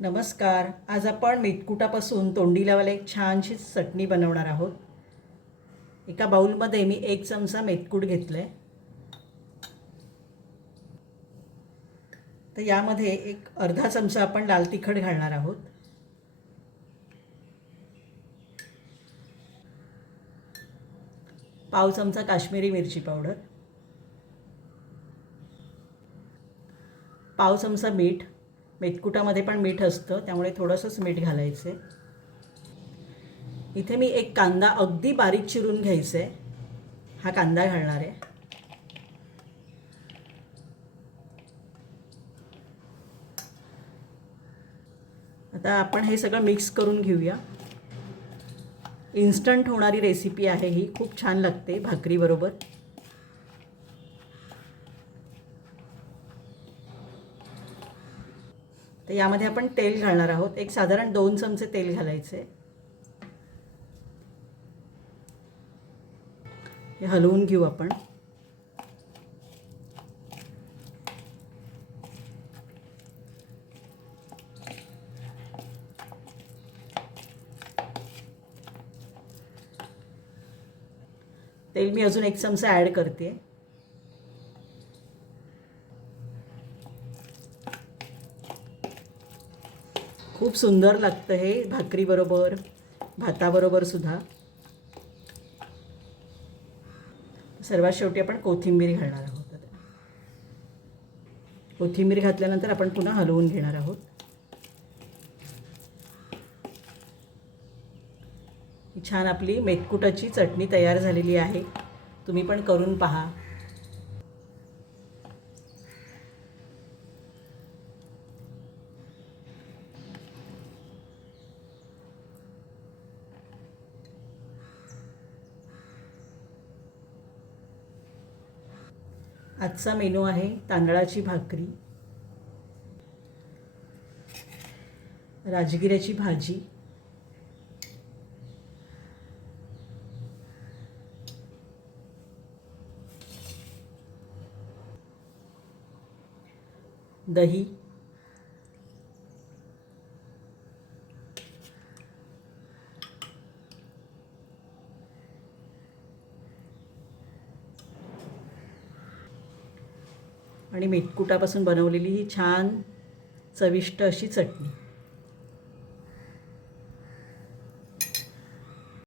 नमस्कार. आज आपण मेथकुटापासून तोंडी लावायला एक छानशी चटणी बनवणार आहोत. एका बाउलमध्ये मी 1 चमचा मेथकूट घेतलं आहे. तर यामध्ये एक अर्धा चमचा आपण लाल तिखट घालणार आहोत. पाव चमचा काश्मीरी मिरची पावडर, पाव चमचा मीठ. मेथकुटामध्ये पण मीठ असतं, त्यामुळे थोडंसंच मीठ घालायचं आहे. इथे मी एक कांदा अगदी बारीक चिरून घ्यायचा आहे. हा कांदा घालणार आहे. आता आपण हे सगळं मिक्स करून घेऊया. इन्स्टंट होणारी रेसिपी आहे ही, खूप छान लागते भाकरीबरोबर. तर यामध्ये आपण तेल घालणार आहोत. एक साधारण 2 चमचे तेल घालायचे. हे हलवून घेऊ आपण. तेल मी अजून 1 चमचा ॲड करते. खूप सुंदर लागतं हे भाकरीबरोबर, भाताबरोबर सुद्धा. सर्वात शेवटी आपण कोथिंबीर घालणार आहोत. कोथिंबीर घातल्यानंतर आपण पुन्हा हलवून घेणार आहोत. छान आपली मेथकुटाची चटणी तयार झालेली आहे. तुम्ही पण करून पहा. आजचा मेनू आहे तांदळाची भाकरी, राजगिऱ्याची भाजी, दही, आणि मेथकुटापासून बनवलेली ही छान चविष्ट अशी चटणी.